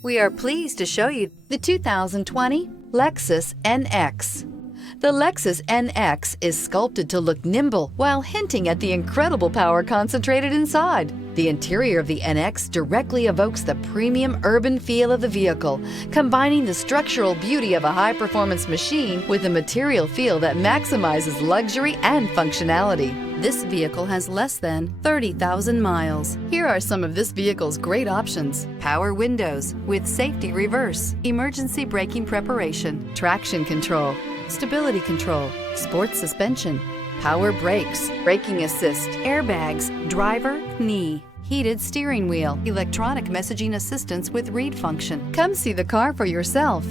We are pleased to show you the 2020 Lexus NX. The Lexus NX is sculpted to look nimble while hinting at the incredible power concentrated inside. The interior of the NX directly evokes the premium urban feel of the vehicle, combining the structural beauty of a high-performance machine with a material feel that maximizes luxury and functionality. This vehicle has less than 30,000 miles. Here are some of this vehicle's great options: power windows with safety reverse, emergency braking preparation, traction control, stability control, sports suspension, power brakes, braking assist, airbags, driver, knee, heated steering wheel, electronic messaging assistance with read function. Come see the car for yourself.